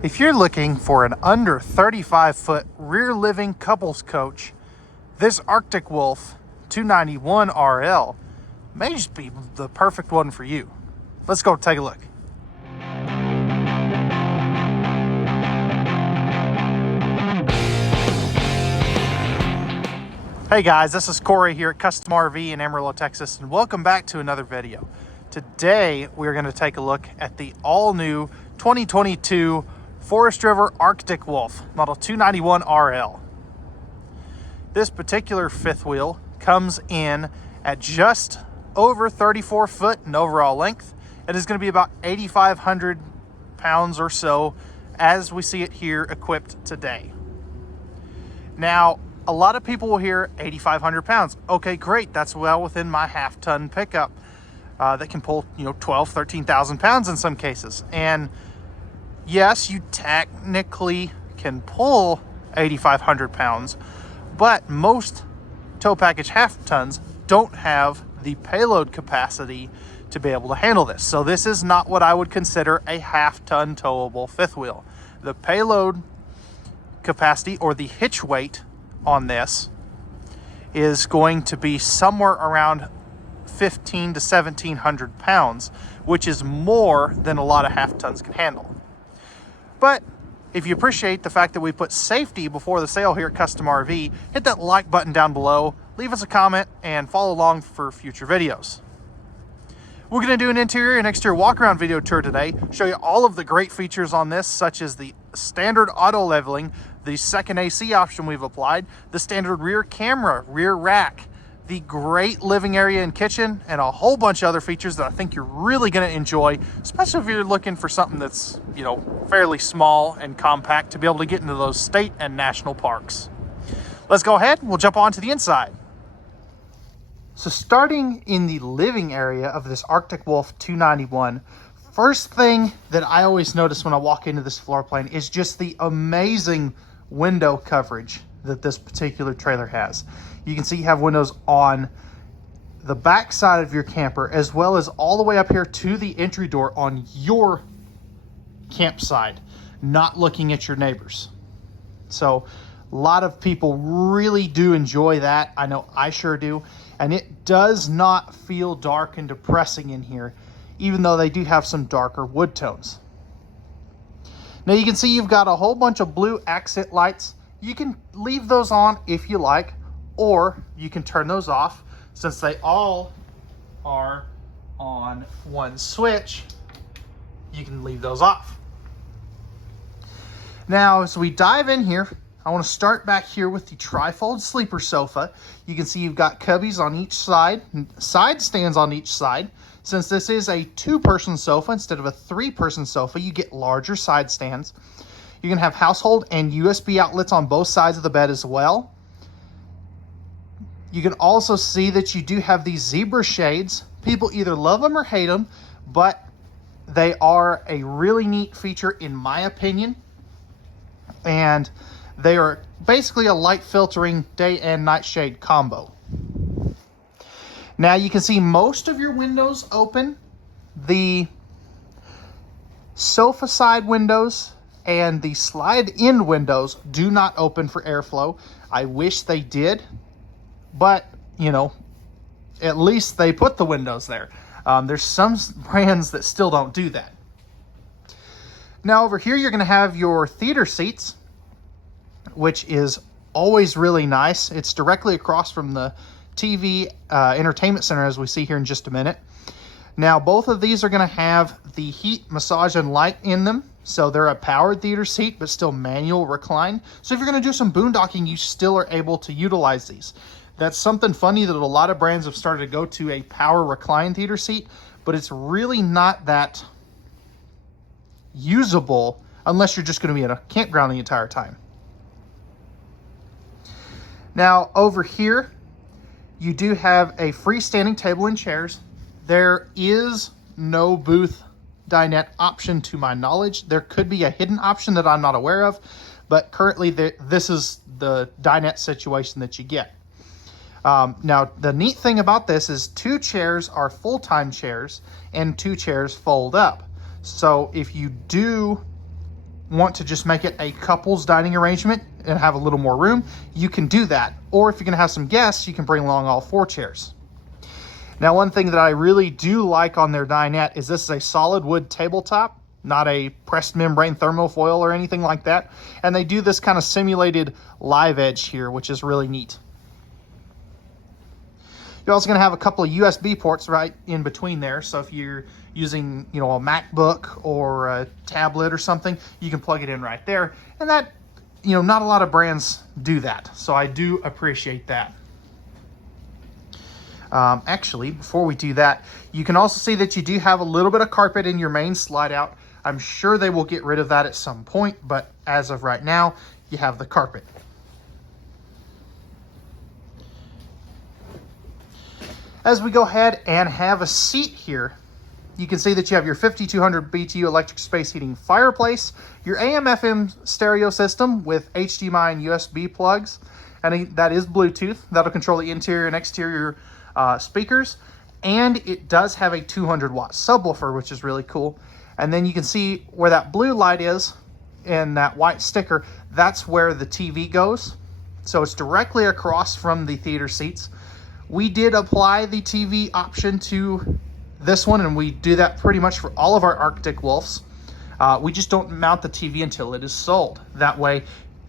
If you're looking for an under 35-foot rear living couples coach, this Arctic Wolf 291 RL may just be the perfect one for you. Let's go take a look. Hey guys, this is Corey here at Custom RV in Amarillo, Texas, and welcome back to another video. Today, we're going to take a look at the all-new 2022 Forest River Arctic Wolf, model 291 RL. This particular fifth wheel comes in at just over 34 foot in overall length. It is going to be about 8,500 pounds or so as we see it here equipped today. Now, a lot of people will hear 8,500 pounds. Okay, great. That's well within my half-ton pickup that can pull, 12, 13,000 pounds in some cases. And yes, you technically can pull 8,500 pounds, but most tow package half tons don't have the payload capacity to be able to handle this. So this is not what I would consider a half-ton towable fifth wheel. The payload capacity, or the hitch weight on this, is going to be somewhere around 1,500 to 1,700 pounds, which is more than a lot of half tons can handle. But if you appreciate the fact that we put safety before the sale here at Custom RV, hit that like button down below, leave us a comment, and follow along for future videos. We're going to do an interior and exterior walk-around video tour today, show you all of the great features on this, such as the standard auto leveling, the second AC option we've applied, the standard rear camera, rear rack, the great living area and kitchen, and a whole bunch of other features that I think you're really going to enjoy, especially if you're looking for something that's, fairly small and compact to be able to get into those state and national parks. Let's go ahead, we'll jump on to the inside. So starting in the living area of this Arctic Wolf 291, first thing that I always notice when I walk into this floor plan is just the amazing window coverage that this particular trailer has. You can see you have windows on the back side of your camper, as well as all the way up here to the entry door on your campsite, not looking at your neighbors. So a lot of people really do enjoy that. I know I sure do. And it does not feel dark and depressing in here, even though they do have some darker wood tones. Now you can see you've got a whole bunch of blue accent lights. You can leave those on if you like, or you can turn those off. Since they all are on one switch, you can leave those off. Now, as we dive in here, I want to start back here with the trifold sleeper sofa. You can see you've got cubbies on each side, side stands on each side. Since this is a two-person sofa instead of a three-person sofa, you get larger side stands. You can have household and USB outlets on both sides of the bed as well. You can also see that you do have these zebra shades. People either love them or hate them, but they are a really neat feature in my opinion. And they are basically a light filtering day and night shade combo. Now you can see most of your windows open. The sofa side windows and the slide in windows do not open for airflow. I wish they did, but at least they put the windows there. There's some brands that still don't do that. Now over here you're going to have your theater seats, which is always really nice. It's directly across from the TV entertainment center, as we see here in just a minute. Now, both of these are going to have the heat, massage, and light in them. So they're a powered theater seat, but still manual recline. So if you're going to do some boondocking, you still are able to utilize these. That's something funny that a lot of brands have started to go to a power recline theater seat, but it's really not that usable unless you're just going to be at a campground the entire time. Now over here, you do have a freestanding table and chairs. There is no booth dinette option to my knowledge. There could be a hidden option that I'm not aware of, but currently this is the dinette situation that you get. Now, the neat thing about this is 2 chairs are full-time chairs and 2 chairs fold up. So if you do want to just make it a couple's dining arrangement and have a little more room, you can do that. Or if you're gonna have some guests, you can bring along all 4 chairs. Now, one thing that I really do like on their dinette is this is a solid wood tabletop, not a pressed membrane thermofoil or anything like that. And they do this kind of simulated live edge here, which is really neat. You're also gonna have a couple of USB ports right in between there. So if you're using, a MacBook or a tablet or something, you can plug it in right there. And that, not a lot of brands do that. So I do appreciate that. Actually, before we do that, you can also see that you do have a little bit of carpet in your main slide out. I'm sure they will get rid of that at some point, but as of right now, you have the carpet. As we go ahead and have a seat here, you can see that you have your 5200 BTU electric space heating fireplace, your AM/FM stereo system with HDMI and USB plugs, and that is Bluetooth. That'll control the interior and exterior speakers, and it does have a 200-watt subwoofer, which is really cool. And then you can see where that blue light is and that white sticker, that's where the TV goes. So it's directly across from the theater seats. We did apply the TV option to this one, and we do that pretty much for all of our Arctic Wolfs. We just don't mount the TV until it is sold. That way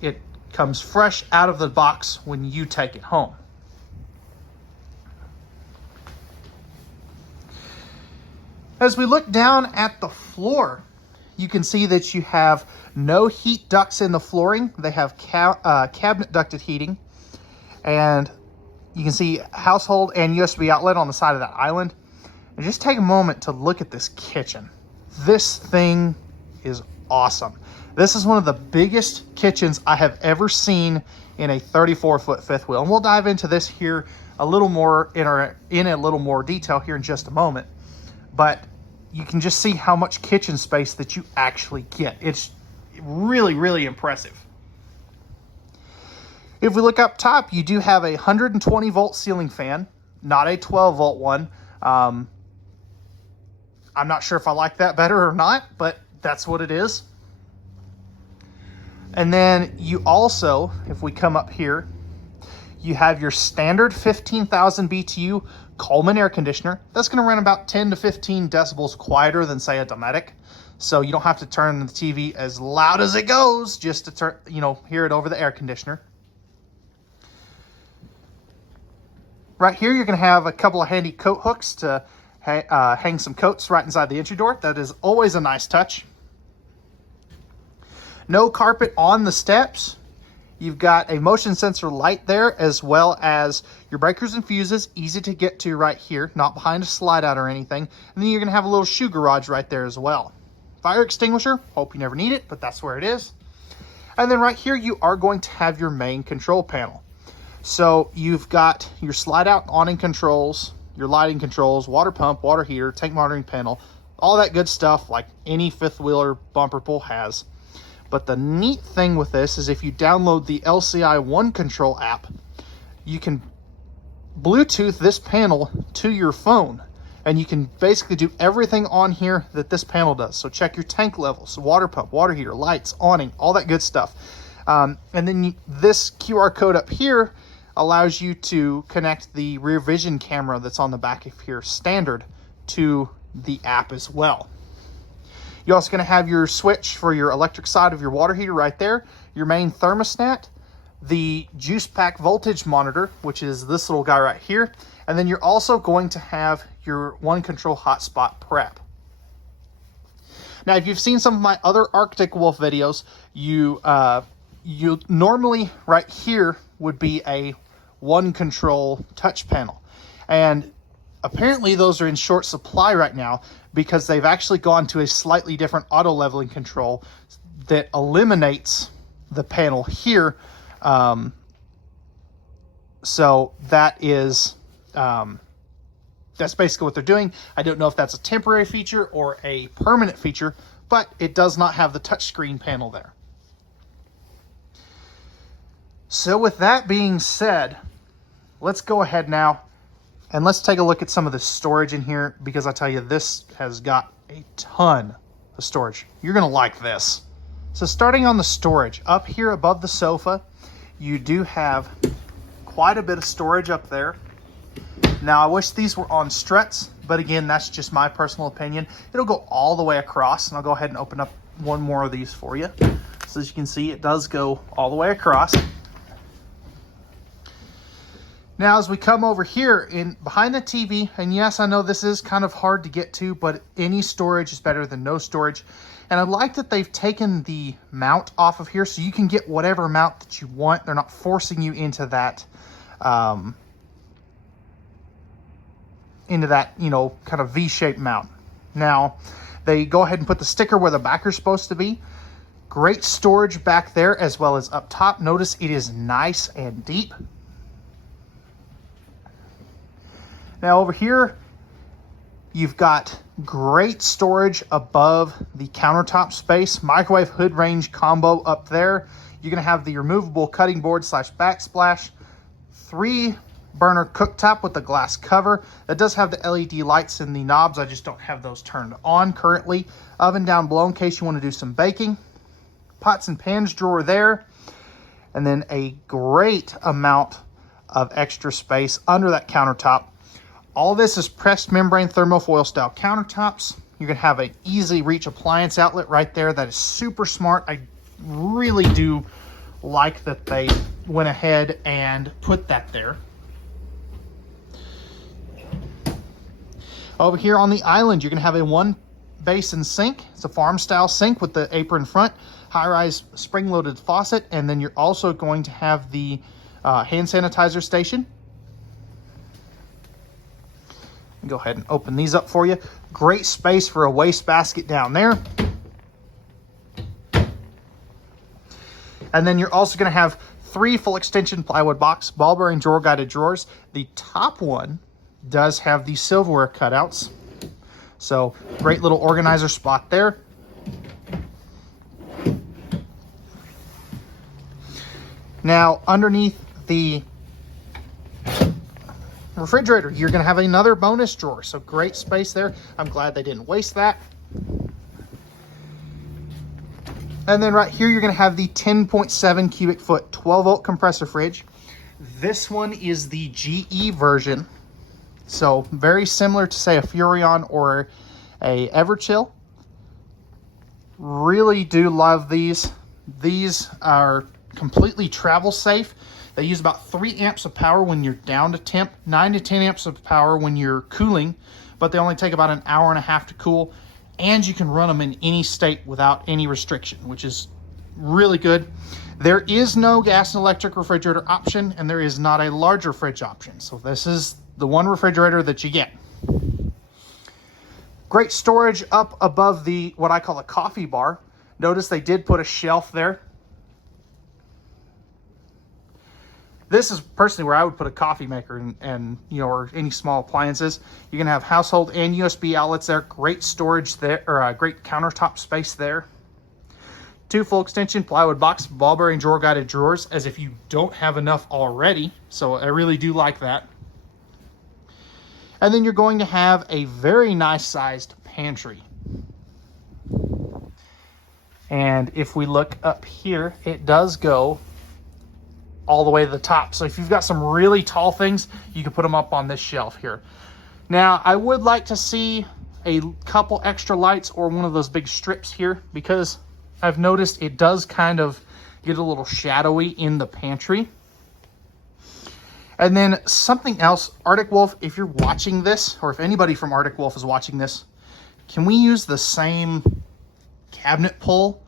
it comes fresh out of the box when you take it home. As we look down at the floor, you can see that you have no heat ducts in the flooring. They have cabinet ducted heating, and you can see household and USB outlet on the side of that island. And just take a moment to look at this kitchen. This thing is awesome. This is one of the biggest kitchens I have ever seen in a 34-foot fifth wheel. And we'll dive into this here a little more in a little more detail here in just a moment. But you can just see how much kitchen space that you actually get. It's really, really impressive. If we look up top, you do have a 120-volt ceiling fan, not a 12-volt one. I'm not sure if I like that better or not, but that's what it is. And then you also, if we come up here, you have your standard 15,000 BTU Coleman air conditioner. That's going to run about 10 to 15 decibels quieter than, say, a Dometic. So you don't have to turn the TV as loud as it goes just to turn, hear it over the air conditioner. Right here, you're going to have a couple of handy coat hooks to hang some coats right inside the entry door. That is always a nice touch. No carpet on the steps. You've got a motion sensor light there, as well as your breakers and fuses, easy to get to right here, not behind a slide out or anything. And then you're gonna have a little shoe garage right there as well. Fire extinguisher, hope you never need it, but that's where it is. And then right here, you are going to have your main control panel. So you've got your slide out awning controls, your lighting controls, water pump, water heater, tank monitoring panel, all that good stuff like any fifth wheeler bumper pull has. But the neat thing with this is if you download the LCI One Control app, you can Bluetooth this panel to your phone, and you can basically do everything on here that this panel does. So check your tank levels, water pump, water heater, lights, awning, all that good stuff. And then this QR code up here allows you to connect the rear vision camera that's on the back of here standard to the app as well. You're also going to have your switch for your electric side of your water heater right there, your main thermostat, the juice pack voltage monitor, which is this little guy right here, and then you're also going to have your One Control hotspot prep. Now, if you've seen some of my other Arctic Wolf videos, you normally right here would be a One Control touch panel, and apparently those are in short supply right now because they've actually gone to a slightly different auto leveling control that eliminates the panel here. So that is, that's basically what they're doing. I don't know if that's a temporary feature or a permanent feature, but it does not have the touchscreen panel there. So with that being said, let's go ahead now and let's take a look at some of the storage in here, because I tell you, this has got a ton of storage. You're going to like this. So starting on the storage, up here above the sofa, you do have quite a bit of storage up there. Now I wish these were on struts, but again, that's just my personal opinion. It'll go all the way across, and I'll go ahead and open up one more of these for you. So as you can see, it does go all the way across. Now as we come over here in behind the TV, and yes, I know this is kind of hard to get to, but any storage is better than no storage. And I like that they've taken the mount off of here so you can get whatever mount that you want. They're not forcing you into that, you know, kind of V-shaped mount. Now, they go ahead and put the sticker where the backer's supposed to be. Great storage back there as well as up top. Notice it is nice and deep. Now over here, you've got great storage above the countertop space. Microwave hood range combo up there. You're gonna have the removable cutting board / backsplash. 3-burner cooktop with a glass cover. That does have the LED lights in the knobs. I just don't have those turned on currently. Oven down below in case you want to do some baking. Pots and pans drawer there. And then a great amount of extra space under that countertop. All this is pressed membrane thermofoil style countertops. You're gonna have an easy reach appliance outlet right there. That is super smart. I really do like that they went ahead and put that there. Over here on the island, you're gonna have a 1 basin sink. It's a farm style sink with the apron front, high-rise spring-loaded faucet, and then you're also going to have the hand sanitizer station. Go ahead and open these up for you. Great space for a wastebasket down there. And then you're also going to have 3 full extension plywood box ball bearing drawer guided drawers. The top one does have the silverware cutouts. So great little organizer spot there. Now underneath the refrigerator, you're going to have another bonus drawer. So great space there. I'm glad they didn't waste that. And then right here, you're going to have the 10.7 cubic foot 12 volt compressor fridge. This one is the GE version. So very similar to say a Furrion or a Everchill. Really do love these. These are completely travel safe. They use about 3 amps of power when you're down to temp, 9 to 10 amps of power when you're cooling, but they only take about an hour and a half to cool, and you can run them in any state without any restriction, which is really good. There is no gas and electric refrigerator option, and there is not a larger fridge option. So this is the one refrigerator that you get. Great storage up above the, what I call a coffee bar. Notice they did put a shelf there. This is personally where I would put a coffee maker and you know, or any small appliances. You're gonna have household and USB outlets there. Great storage there, or great countertop space there. 2 full extension plywood box ball bearing drawer guided drawers, as if you don't have enough already. So I really do like that. And then you're going to have a very nice sized pantry. And if we look up here, it does go all the way to the top. So if you've got some really tall things, you can put them up on this shelf here. Now, I would like to see a couple extra lights or one of those big strips here, because I've noticed it does kind of get a little shadowy in the pantry. And then something else, Arctic Wolf, if you're watching this, or if anybody from Arctic Wolf is watching this, can we use the same cabinet pull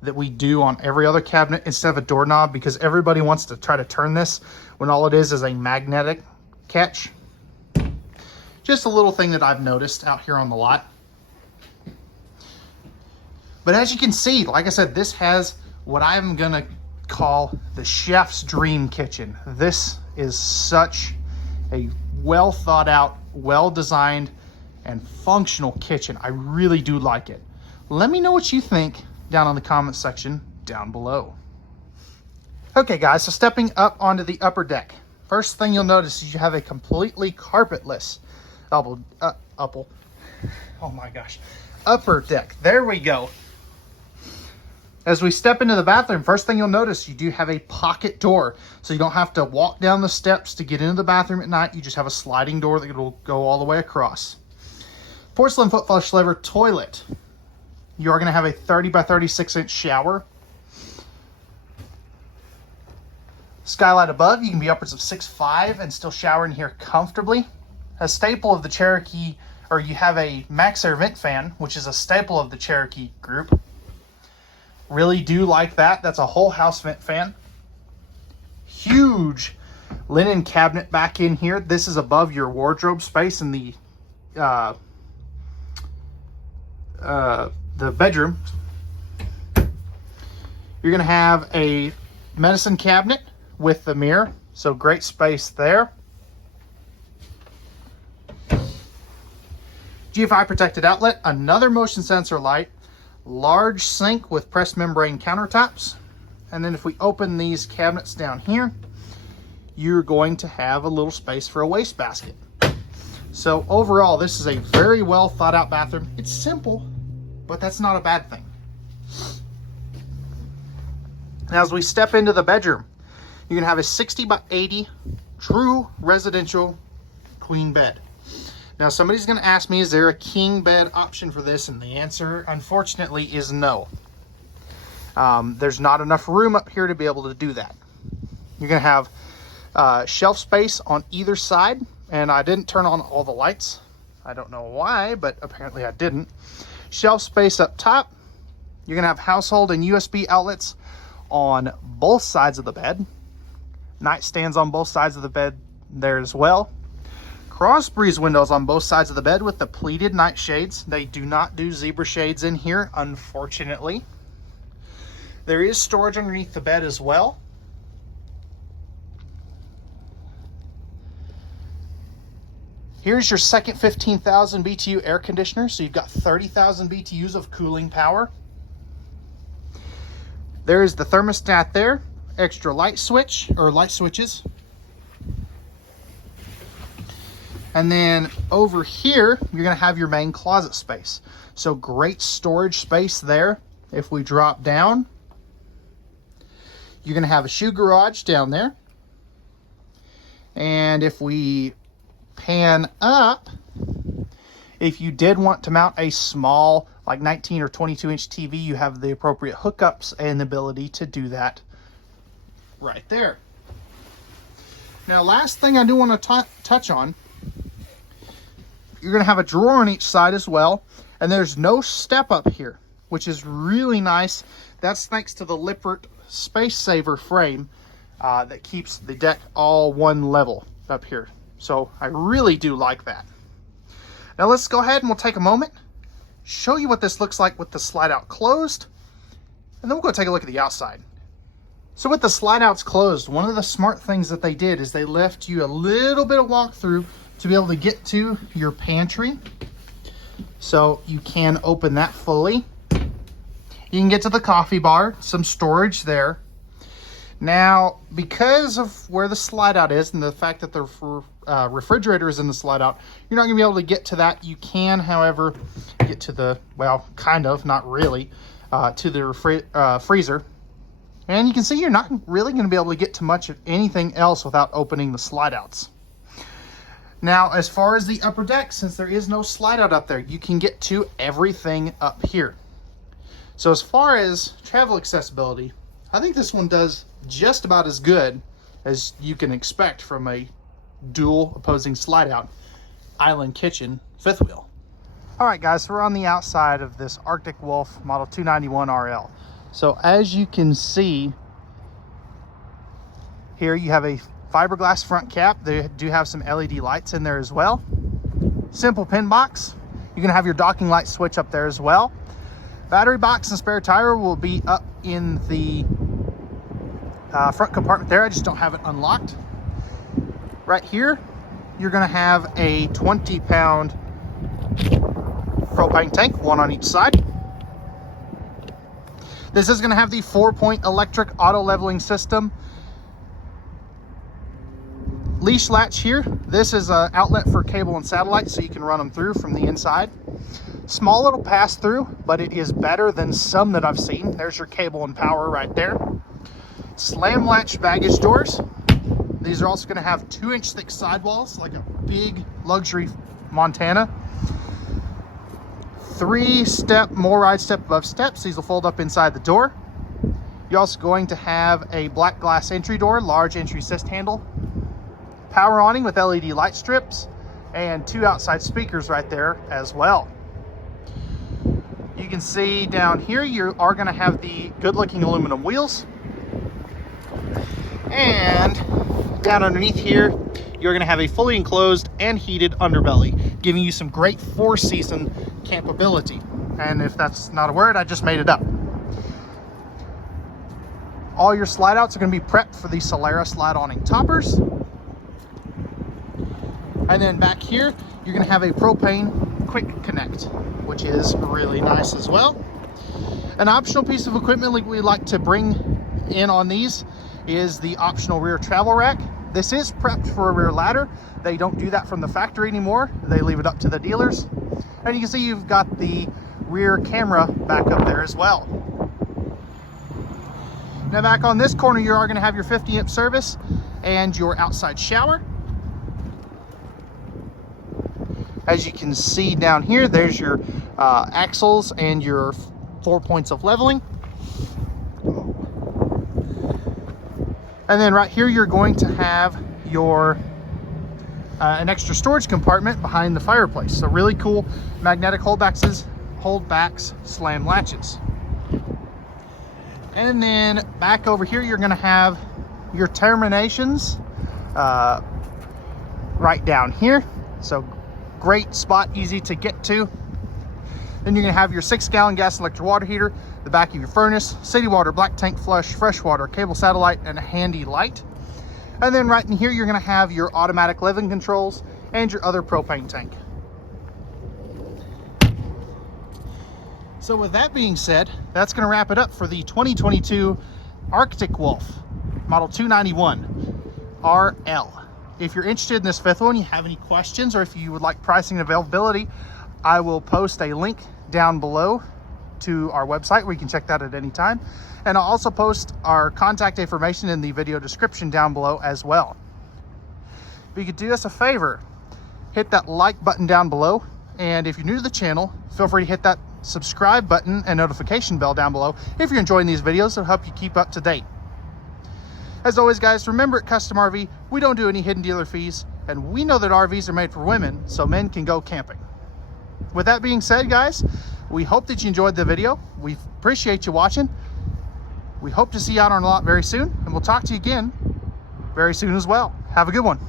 that we do on every other cabinet instead of a doorknob? Because everybody wants to try to turn this when all it is a magnetic catch. Just a little thing that I've noticed out here on the lot. But as you can see, like I said, this has what I'm gonna call the chef's dream kitchen. This is such a well thought out, well designed, and functional kitchen. I really do like it. Let me know what you think down in the comment section down below. Okay guys, so stepping up onto the upper deck. First thing you'll notice is you have a completely carpetless upper deck. There we go. As we step into the bathroom, first thing you'll notice, you do have a pocket door. So you don't have to walk down the steps to get into the bathroom at night. You just have a sliding door that will go all the way across. Porcelain foot flush lever toilet. You are going to have a 30 by 36 inch shower. Skylight above, you can be upwards of 6'5" and still shower in here comfortably. A staple of the Cherokee, or you have a Max Air vent fan, which is a staple of the Cherokee group. Really do like that. That's a whole house vent fan. Huge linen cabinet back in here. This is above your wardrobe space in the bedroom. You're going to have a medicine cabinet with the mirror, so great space there. GFI protected outlet, another motion sensor light, large sink with pressed membrane countertops. And then if we open these cabinets down here, you're going to have a little space for a wastebasket. So overall, this is a very well thought out bathroom. It's simple, but that's not a bad thing. Now, as we step into the bedroom, you're gonna have a 60 by 80 true residential queen bed. Now, somebody's gonna ask me, is there a king bed option for this? And the answer, unfortunately, is no. There's not enough room up here to be able to do that. You're gonna have shelf space on either side, and I didn't turn on all the lights. I don't know why, but apparently I didn't. Shelf space up top. You're gonna have household and USB outlets on both sides of the bed. Nightstands on both sides of the bed there as well. Cross breeze windows on both sides of the bed with the pleated night shades. They do not do zebra shades in here, unfortunately. There is storage underneath the bed as well. Here's your second 15,000 BTU air conditioner. So you've got 30,000 BTUs of cooling power. There is the thermostat there. Extra light switch, or light switches. And then over here, you're gonna have your main closet space. So great storage space there. If we drop down, you're gonna have a shoe garage down there. And if we pan up, if you did want to mount a small, like 19 or 22 inch TV, you have the appropriate hookups and the ability to do that right there. Now, last thing I do want to touch on, you're going to have a drawer on each side as well, and there's no step up here, which is really nice. That's thanks to the Lippert Space Saver frame that keeps the deck all one level up here. So I really do like that. Now let's go ahead and we'll take a moment, show you what this looks like with the slide out closed, and then we'll go take a look at the outside. So with the slide outs closed, one of the smart things that they did is they left you a little bit of walkthrough to be able to get to your pantry. So you can open that fully. You can get to the coffee bar, some storage there. Now, because of where the slide out is and the fact that the refrigerator is in the slide out, you're not gonna be able to get to that. You can, however, get to the, well, kind of, not really, to the freezer. And you can see you're not really going to be able to get to much of anything else without opening the slide outs. Now, as far as the upper deck, since there is no slide out up there, you can get to everything up here. So as far as travel accessibility, I think this one does just about as good as you can expect from a dual opposing slide out island kitchen fifth wheel. All right, guys, so we're on the outside of this Arctic Wolf Model 291 RL. So as you can see here, you have a fiberglass front cap. They do have some LED lights in there as well. Simple pin box. You're gonna have your docking light switch up there as well. Battery box and spare tire will be up in the front compartment there. I just don't have it unlocked. Right here, you're gonna have a 20-pound propane tank, one on each side. This is going to have the 4-point electric auto leveling system. Leash latch here. This is an outlet for cable and satellite, so you can run them through from the inside. Small little pass through, but it is better than some that I've seen. There's your cable and power right there. Slam latch baggage doors. These are also going to have 2-inch thick sidewalls, like a big luxury Montana. 3-step MORryde step above steps. These will fold up inside the door. You're also going to have a black glass entry door, large entry assist handle, power awning with LED light strips, and 2 outside speakers right there as well. You can see down here you are going to have the good looking aluminum wheels, and down underneath here you're going to have a fully enclosed and heated underbelly, giving you some great 4-season campability. And if that's not a word, I just made it up. All your slide outs are going to be prepped for the Solera slide awning toppers. And then back here you're going to have a propane quick connect, which is really nice as well. An optional piece of equipment we like to bring in on these is the optional rear travel rack. This is prepped for a rear ladder. They don't do that from the factory anymore. They leave it up to the dealers. And you can see you've got the rear camera back up there as well. Now back on this corner, you are going to have your 50-amp service and your outside shower. As you can see down here, there's your axles and your 4 points of leveling. And then right here, you're going to have your an extra storage compartment behind the fireplace. So really cool magnetic holdbacks, slam latches. And then back over here, you're going to have your terminations right down here. So great spot, easy to get to. Then you're going to have your 6-gallon gas and electric water heater, the back of your furnace, city water, black tank flush, fresh water, cable satellite, and a handy light. And then right in here, you're going to have your automatic living controls and your other propane tank. So with that being said, that's going to wrap it up for the 2022 Arctic Wolf Model 291 RL. If you're interested in this 5th one, you have any questions, or if you would like pricing and availability, I will post a link down below to our website where you can check that at any time. And I'll also post our contact information in the video description down below as well. If you could do us a favor, hit that like button down below. And if you're new to the channel, feel free to hit that subscribe button and notification bell down below if you're enjoying these videos. It'll help you keep up to date. As always, guys, remember at Custom RV, we don't do any hidden dealer fees, and we know that RVs are made for women, so men can go camping. With that being said, guys, we hope that you enjoyed the video. We appreciate you watching. We hope to see you out on a lot very soon, and we'll talk to you again very soon as well. Have a good one.